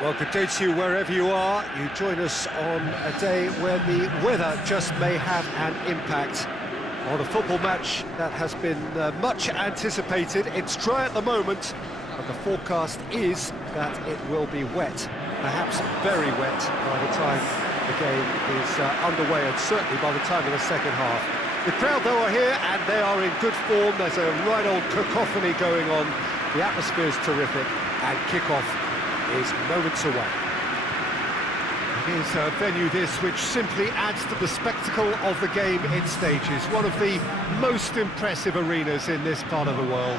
Well, good day to you wherever you are. You join us on a day where the weather just may have an impact on a football match that has been much anticipated. It's dry at the moment, but the forecast is that it will be wet, perhaps very wet by the time the game is underway, and certainly by the time of the second half. The crowd, though, are here, and they are in good form. There's a right old cacophony going on. The atmosphere is terrific, and kick-off is moments away. It is a venue this which simply adds to the spectacle of the game in stages. One of the most impressive arenas in this part of the world.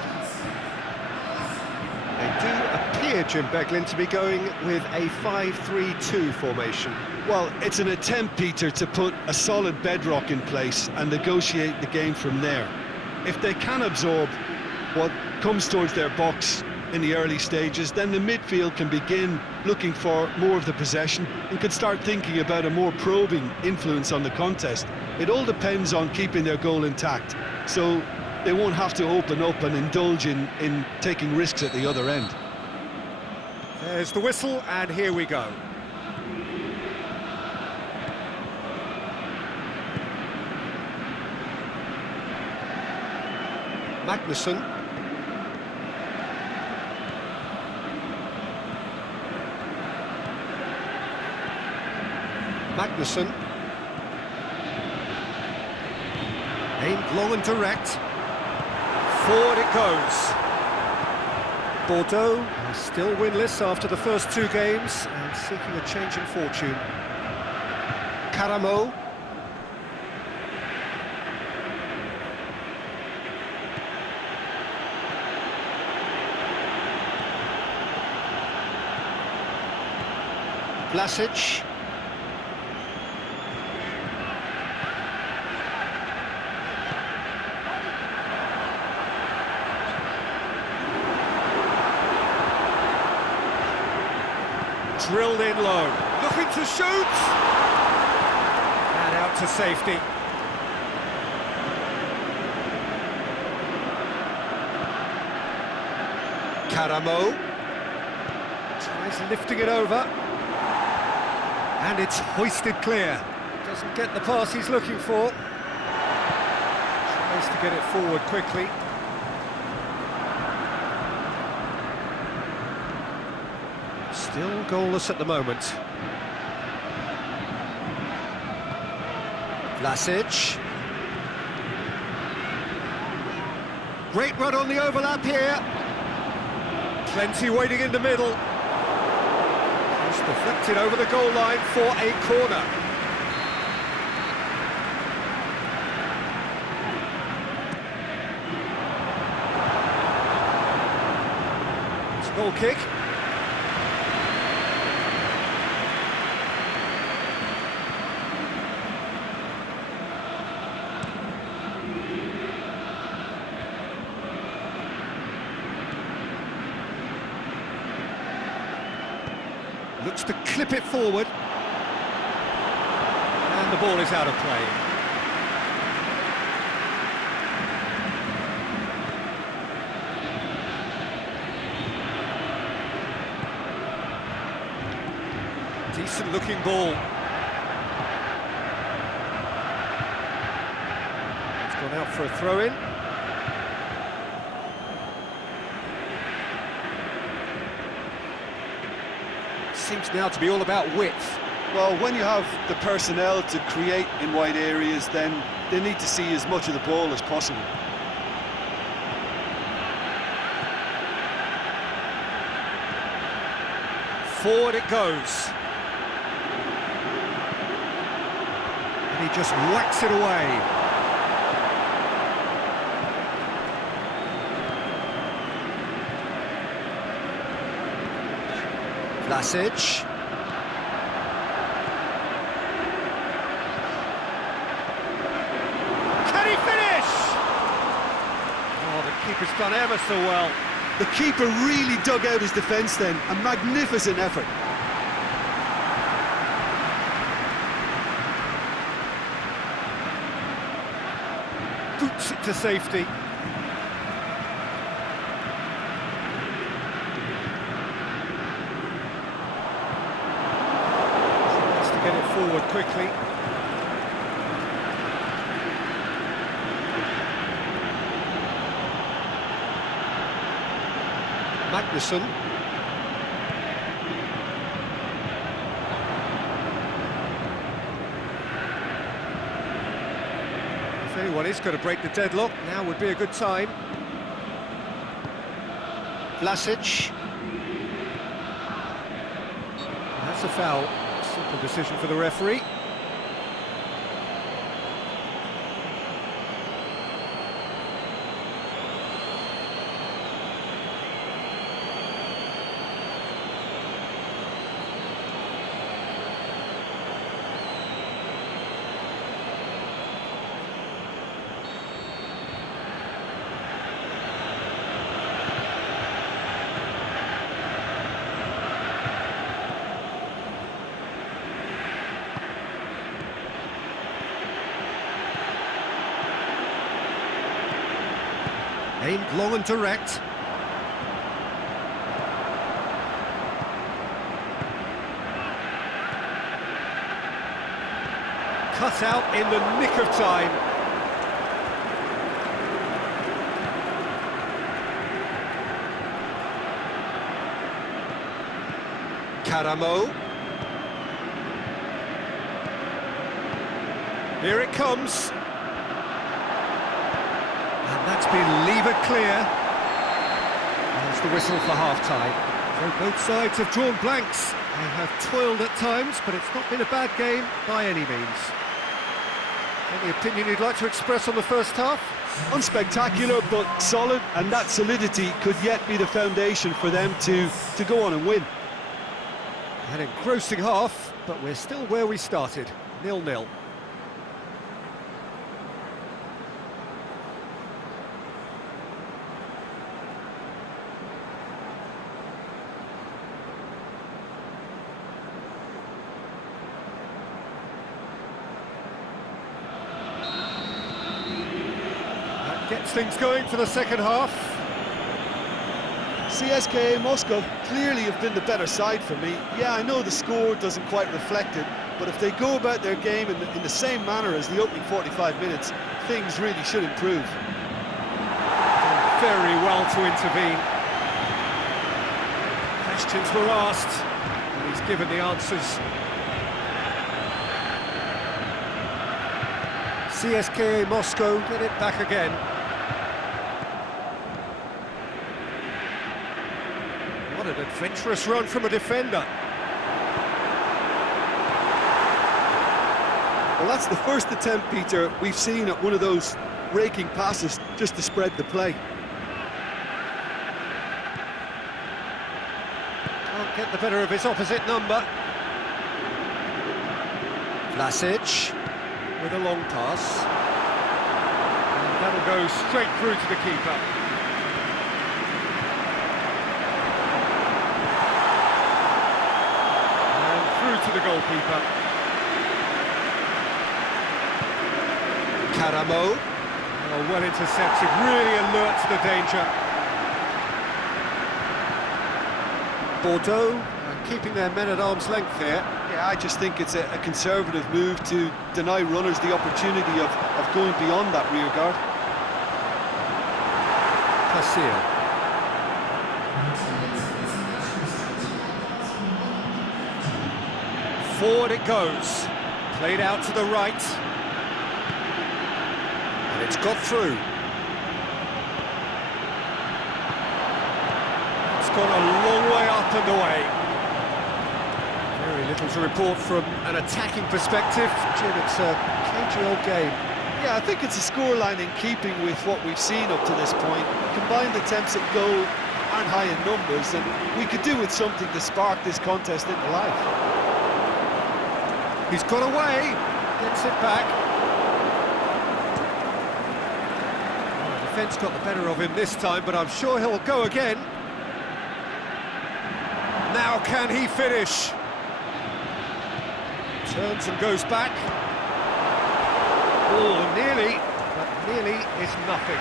They do appear, Jim Beglin, to be going with a 5-3-2 formation. Well, it's an attempt, Peter, to put a solid bedrock in place and negotiate the game from there. If they can absorb what comes towards their box in the early stages, then the midfield can begin looking for more of the possession and could start thinking about a more probing influence on the contest. It all depends on keeping their goal intact, so they won't have to open up and indulge in taking risks at the other end. There's the whistle, and here we go. Magnussen. Magnussen. Aimed long and direct. Forward it goes. Bordeaux are still winless after the first two games and seeking a change in fortune. Caramo. Vlasic. Drilled in low, looking to shoot! And out to safety. Caramo. Tries lifting it over. And it's hoisted clear. Doesn't get the pass he's looking for. Tries to get it forward quickly. Still goalless at the moment. Vlasic. Great run on the overlap here. Plenty waiting in the middle. Just deflected over the goal line for a corner. It's a goal kick. Looks to clip it forward. And the ball is out of play. Decent looking ball. It's gone out for a throw-in. Seems now to be all about width. Well, when you have the personnel to create in wide areas, then they need to see as much of the ball as possible. Forward it goes. And he just whacks it away. Vlasic. Can he finish? Oh, the keeper's done ever so well. The keeper really dug out his defence then. A magnificent effort. Boots it to safety. forward quickly. Magnussen. If anyone is going to break the deadlock, now would be a good time. Vlasic. That's a foul. Simple decision for the referee. Aimed long and direct. Cut out in the nick of time. Karamo. Here it comes. And that's been levered clear. There's the whistle for half-time. So both sides have drawn blanks. They have toiled at times, but it's not been a bad game by any means. Any opinion you'd like to express on the first half? Unspectacular, but solid, and that solidity could yet be the foundation for them to go on and win. An engrossing half, but we're still where we started, 0-0. Gets things going for the second half. CSKA Moscow clearly have been the better side for me. Yeah, I know the score doesn't quite reflect it, but if they go about their game in the same manner as the opening 45 minutes, things really should improve. Very well to intervene. Questions were asked, and he's given the answers. CSKA Moscow get it back again. What an adventurous run from a defender. Well, that's the first attempt, Peter, we've seen at one of those raking passes just to spread the play. Can't get the better of his opposite number. Vlasic with a long pass. And that'll go straight through to the keeper. And through to the goalkeeper. Karamo. Oh, well intercepted, really alert to the danger. Bordeaux keeping their men at arm's length here. Yeah, I just think it's a conservative move to deny runners the opportunity of going beyond that rear guard. Casilla. Forward it goes. Played out to the right. And it's got through. It's gone a long way up and away. Very little to report from an attacking perspective. Jim, it's a cagey old game. Yeah, I think it's a scoreline in keeping with what we've seen up to this point. Combined attempts at goal aren't high in numbers, and we could do with something to spark this contest into life. He's got away, gets it back. The defence got the better of him this time, but I'm sure he'll go again. Now can he finish? Turns and goes back. Oh, nearly, but nearly is nothing.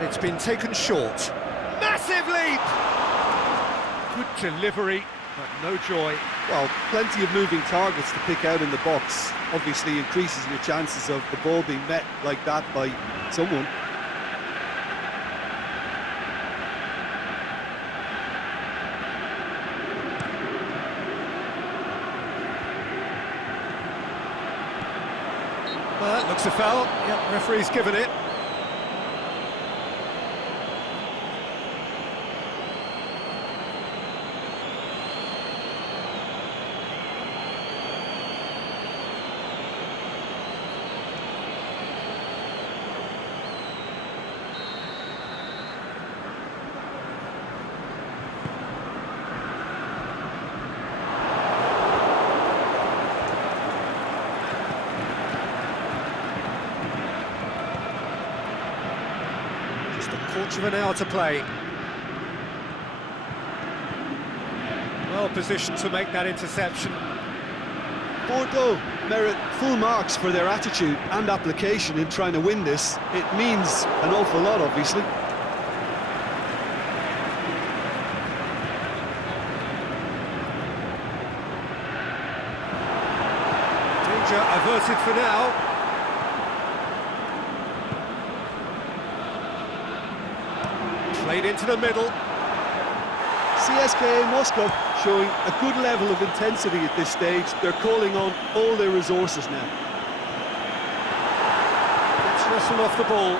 And it's been taken short. Massive leap! Good delivery, but no joy. Well, plenty of moving targets to pick out in the box. Obviously increases your chances of the ball being met like that by someone. Well, that looks a foul. Yep, referee's given it. Just a quarter of an hour to play. Well positioned to make that interception. Bordeaux merit full marks for their attitude and application in trying to win this. It means an awful lot, obviously. Danger averted for now. Played into the middle. CSKA Moscow showing a good level of intensity at this stage. They're calling on all their resources now. It's wrestled off the ball.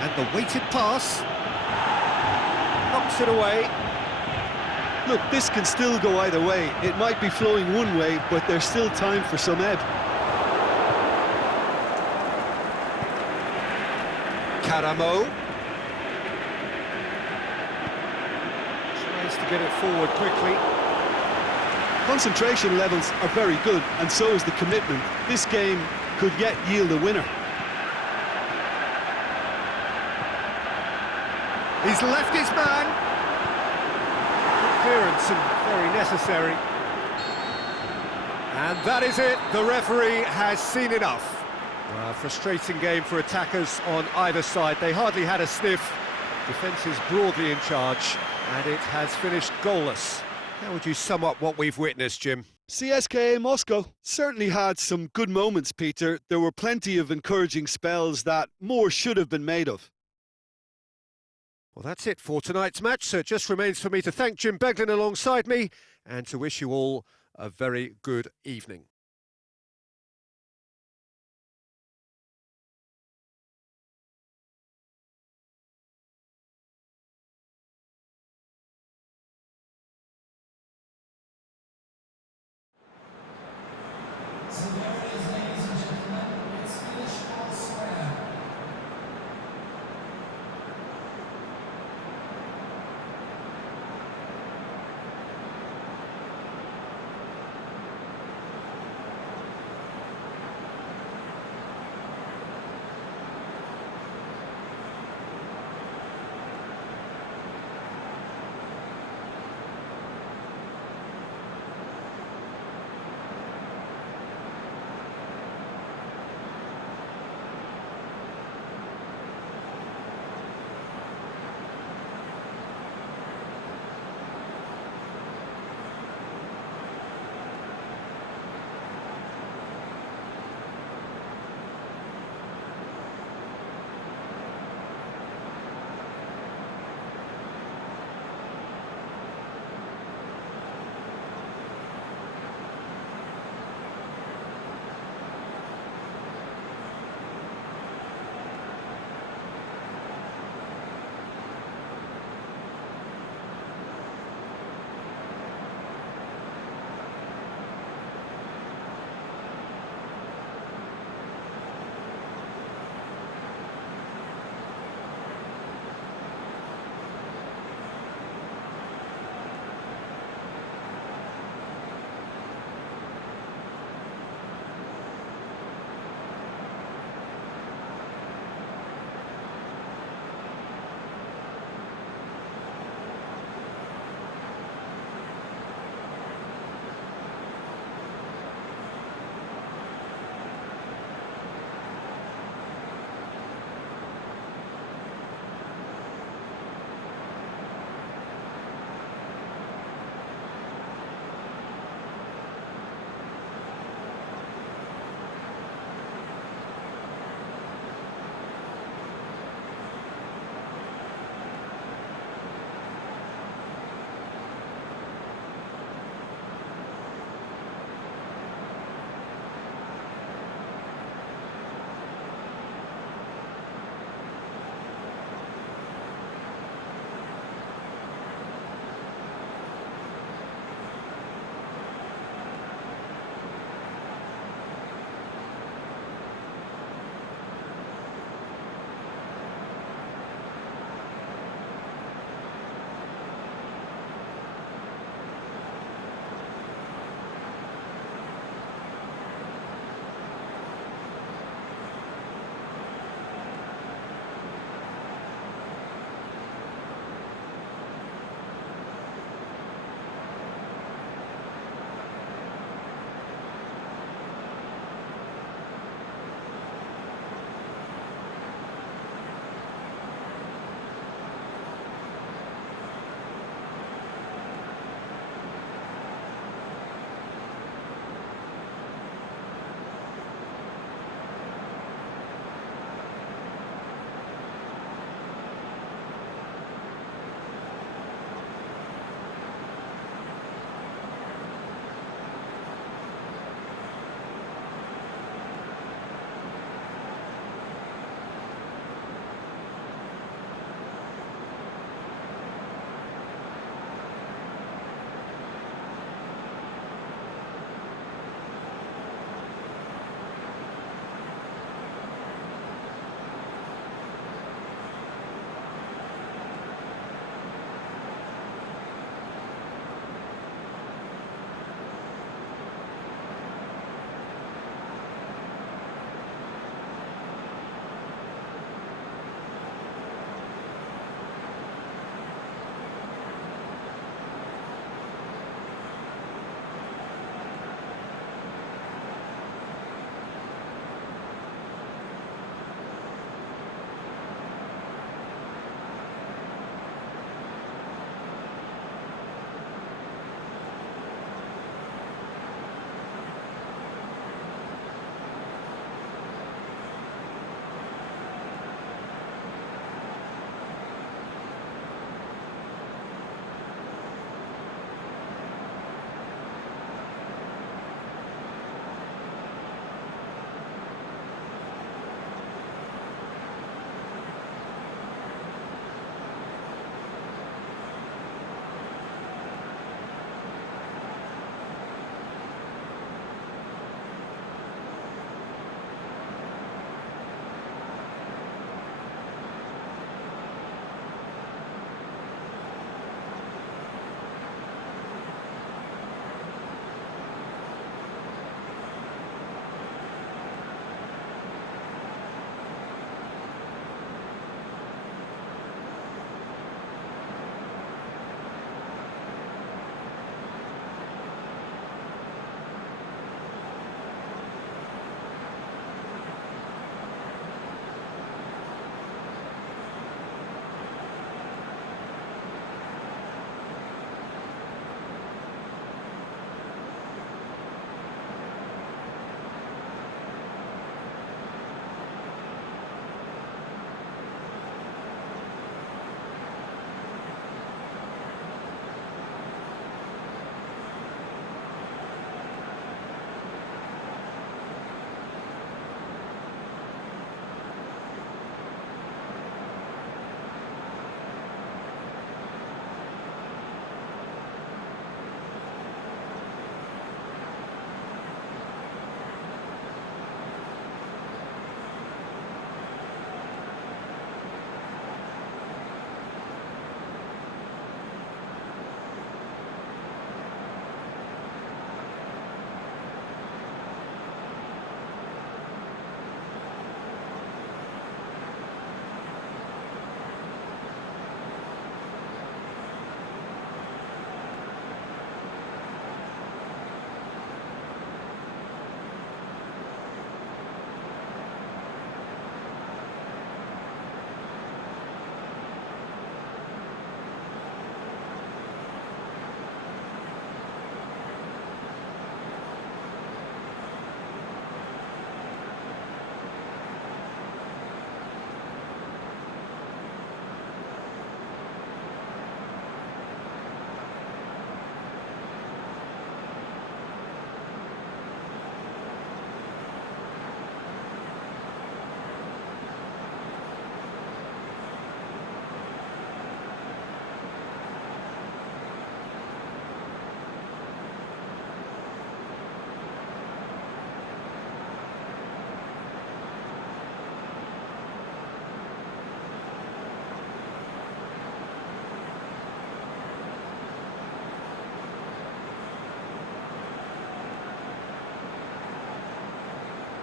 And the weighted pass knocks it away. Look, this can still go either way. It might be flowing one way, but there's still time for some ebb. Karamo tries to get it forward quickly. Concentration levels are very good, and so is the commitment. This game could yet yield a winner. He's left his man. Good clearance and very necessary. And that is it. The referee has seen enough. A frustrating game for attackers on either side. They hardly had a sniff. Defence is broadly in charge, and it has finished goalless. How would you sum up what we've witnessed, Jim? CSKA Moscow certainly had some good moments, Peter. There were plenty of encouraging spells that more should have been made of. Well, that's it for tonight's match, so it just remains for me to thank Jim Beglin alongside me and to wish you all a very good evening.